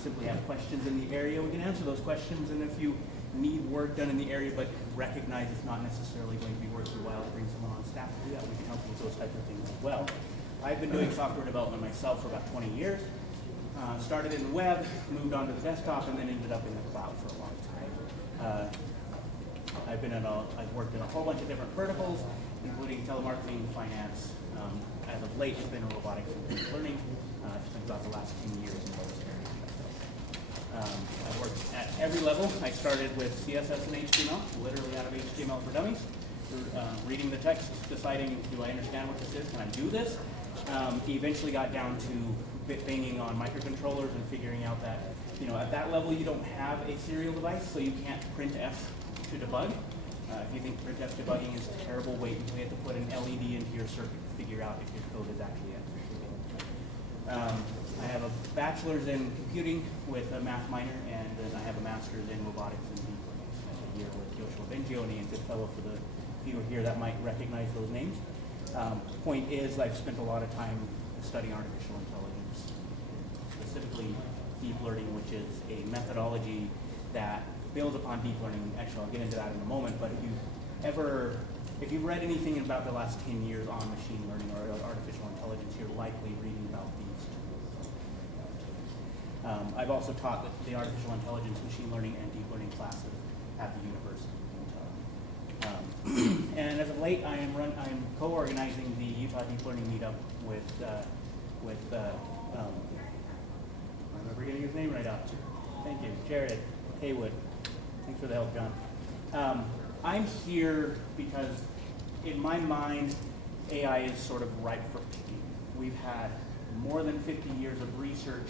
simply have questions in the area, we can answer those questions, and if you need work done in the area but recognize it's not necessarily going to be worth your while to bring someone on staff to do that, we can help you with those types of things as well. I've been doing software development myself for about 20 years. Started in the web, moved on to the desktop, and then ended up in the cloud for a long time. I've worked in a whole bunch of different verticals, including telemarketing, finance. As of late, it's been robotics and deep learning. It's been about the last 10 years in those areas. I've worked at every level. I started with CSS and HTML, literally out of HTML for Dummies. Reading the text, deciding, do I understand what this is? Can I do this? He eventually got down to banging on microcontrollers and figuring out that, at that level you don't have a serial device, so you can't printf to debug. If you think printf debugging is terrible, wait until you have to put an LED into your circuit to figure out if your code is actually executable. I have a bachelor's in computing with a math minor, and then I have a master's in robotics and deep learning. I spent a year with Joshua Bengioni and Goodfellow for the few here that might recognize those names. Point is, I've spent a lot of time studying artificial intelligence, specifically deep learning, which is a methodology that builds upon deep learning. Actually, I'll get into that in a moment, but if you've read anything about the last 10 years on machine learning or artificial intelligence, you're likely reading about these two. I've also taught the artificial intelligence, machine learning, and deep learning classes at the university. And as of late, I'm co-organizing the Utah Deep Learning Meetup with I'm never getting his name right out. Thank you, Jared Haywood. Thanks for the help, John. I'm here because, in my mind, AI is sort of ripe for picking. We've had more than 50 years of research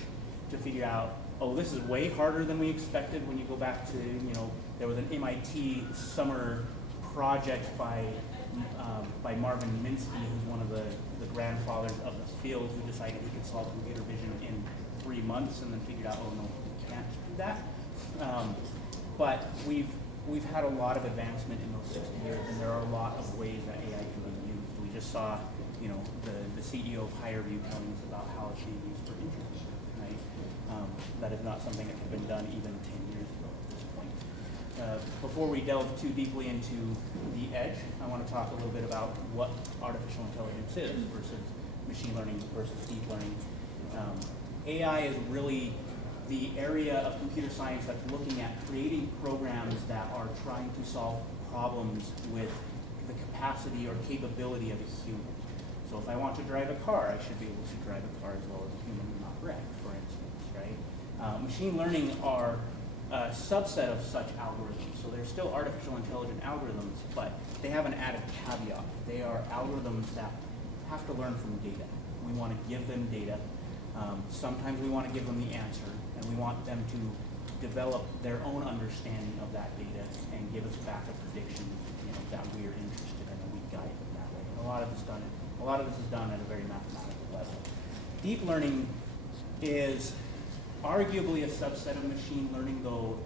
to figure out, oh, this is way harder than we expected. When you go back to, there was an MIT summer project by Marvin Minsky, who's one of the grandfathers of the field, who decided he could solve computer vision in 3 months, and then figured out, oh no, we can't do that. But we've had a lot of advancement in those 60 years, and there are a lot of ways that AI can be used. We just saw, the CEO of HireVue telling us about how it's being used for interviews, right? That is not something that could have been done even 10 years ago at this point. Before we delve too deeply into the edge, I want to talk a little bit about what artificial intelligence is versus machine learning versus deep learning. AI is really the area of computer science that's looking at creating programs that are trying to solve problems with the capacity or capability of a human. So if I want to drive a car, I should be able to drive a car as well as a human and not wreck, for instance, right? Machine learning are a subset of such algorithms. So they're still artificial intelligent algorithms, but they have an added caveat. They are algorithms that have to learn from data. We want to give them data. Sometimes we want to give them the answer, and we want them to develop their own understanding of that data and give us back a prediction that we are interested in, and we guide them that way. And a lot of this is done at a very mathematical level. Deep learning is arguably a subset of machine learning, though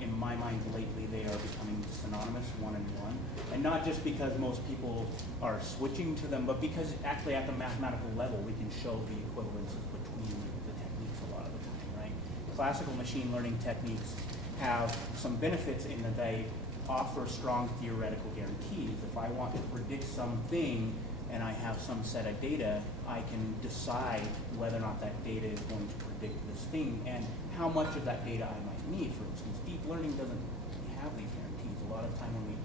in my mind lately they are becoming synonymous, one and one. And not just because most people are switching to them, but because actually at the mathematical level we can show the equivalences between the techniques a lot of the time, right? Classical machine learning techniques have some benefits in that they offer strong theoretical guarantees. If I want to predict something and I have some set of data, I can decide whether or not that data is going to predict this thing and how much of that data I might need. For instance, deep learning doesn't have these guarantees. A lot of time when we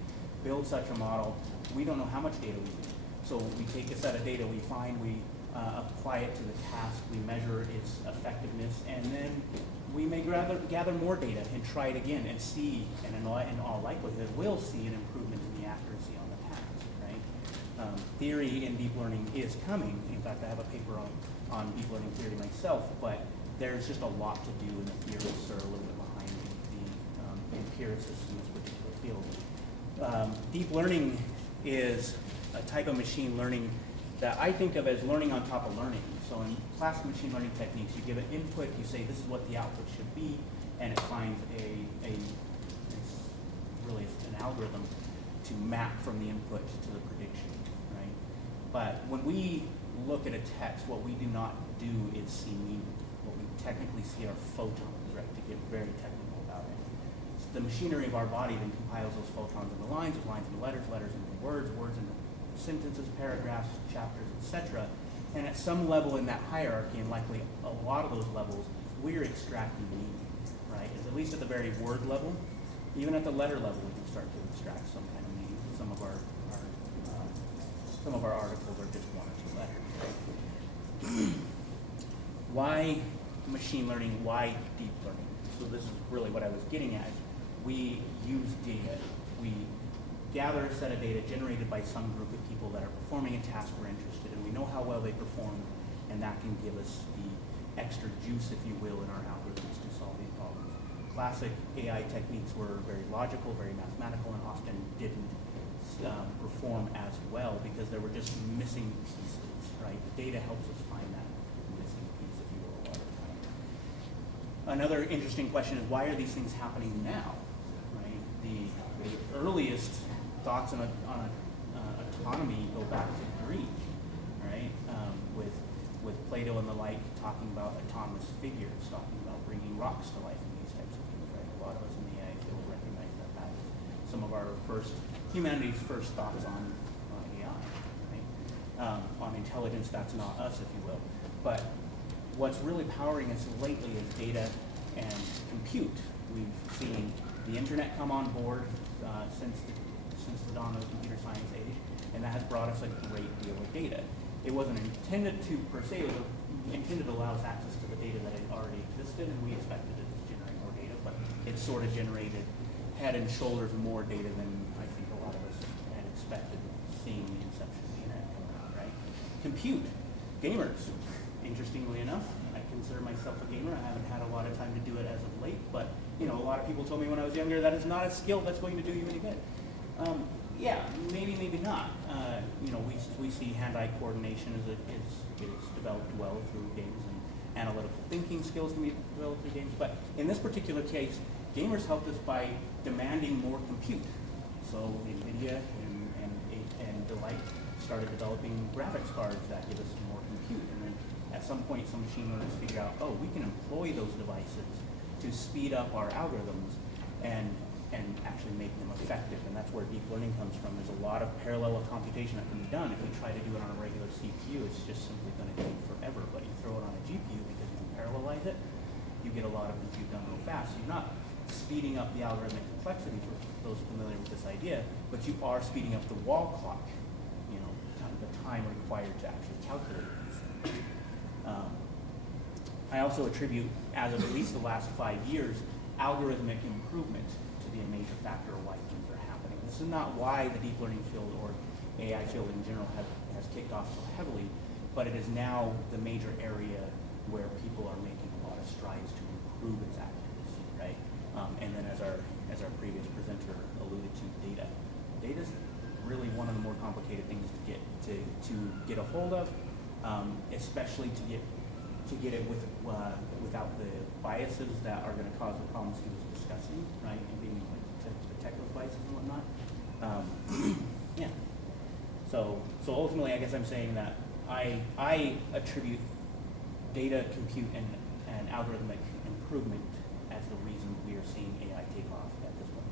build such a model, we don't know how much data we need. So we take a set of data we find, we apply it to the task, we measure its effectiveness, and then we may gather more data and try it again and see, and in all likelihood, we'll see an improvement in the accuracy on the task, right? Theory in deep learning is coming. In fact, I have a paper on deep learning theory myself, but there's just a lot to do, and the theorists are a little bit behind the empiricists in this particular field. Deep learning is a type of machine learning that I think of as learning on top of learning. So in classical machine learning techniques, you give an input, you say this is what the output should be, and it finds it's an algorithm to map from the input to the prediction, right? But when we look at a text, what we do not do is see meaning. What we technically see are photons, get very technical about it. The machinery of our body then compiles those photons into lines, lines into letters, letters into words, words into sentences, paragraphs, chapters, etc. And at some level in that hierarchy, and likely a lot of those levels, we're extracting meaning, right? At least at the very word level, even at the letter level, we can start to extract some kind of meaning. Some of our articles are just one or two letters. Right? Why machine learning? Why deep learning? So this is really what I was getting at. We use data. We gather a set of data generated by some group of people that are performing a task we're interested in. We know how well they perform, and that can give us the extra juice, if you will, in our algorithms to solve these problems. Classic AI techniques were very logical, very mathematical, and often didn't perform as well because there were just missing pieces, right? The data helps us find that missing piece, if you will, a lot of time. Another interesting question is, why are these things happening now, right? The earliest thoughts on autonomy go back to Greek, right? With Plato and the like talking about autonomous figures, talking about bringing rocks to life and these types of things, right? A lot of us in the AI field recognize that that is some of our humanity's first thoughts on AI, right? On intelligence, that's not us, if you will. But what's really powering us lately is data and compute. We've seen the internet come on board since the dawn of the computer science age, and that has brought us a great deal of data. It wasn't intended to, per se, it was intended to allow us access to the data that had already existed, and we expected it to generate more data, but it sort of generated head and shoulders more data than I think a lot of us had expected seeing the inception of the internet come out, right? Compute. Gamers. Interestingly enough, I consider myself a gamer. I haven't had a lot of time to do it as of late, but a lot of people told me when I was younger that is not a skill that's going to do you any good. Yeah, maybe not. We see hand-eye coordination is developed well through games, and analytical thinking skills can be developed through games. But in this particular case, gamers helped us by demanding more compute. So NVIDIA and the like started developing graphics cards that give us more compute. And then at some point, some machine learners figured out, oh, we can employ those devices to speed up our algorithms and actually make them effective. And that's where deep learning comes from. There's a lot of parallel computation that can be done. If we try to do it on a regular CPU, it's just simply going to take forever. But you throw it on a GPU because you can parallelize it, you get a lot of compute done real fast. So you're not speeding up the algorithmic complexity for those familiar with this idea, but you are speeding up the wall clock, the time required to actually calculate these things. I also attribute, as of at least the last 5 years, algorithmic improvement to be a major factor of why things are happening. This is not why the deep learning field or AI field in general has kicked off so heavily, but it is now the major area where people are making a lot of strides to improve its accuracy, right? And then as our previous presenter alluded to, data. Data is really one of the more complicated things to get a hold of, especially to get it without the biases that are going to cause the problems he was discussing, right? And being able to detect those biases and whatnot. Yeah. So ultimately, I guess I'm saying that I attribute data, compute, and algorithmic improvement as the reason we are seeing AI take off.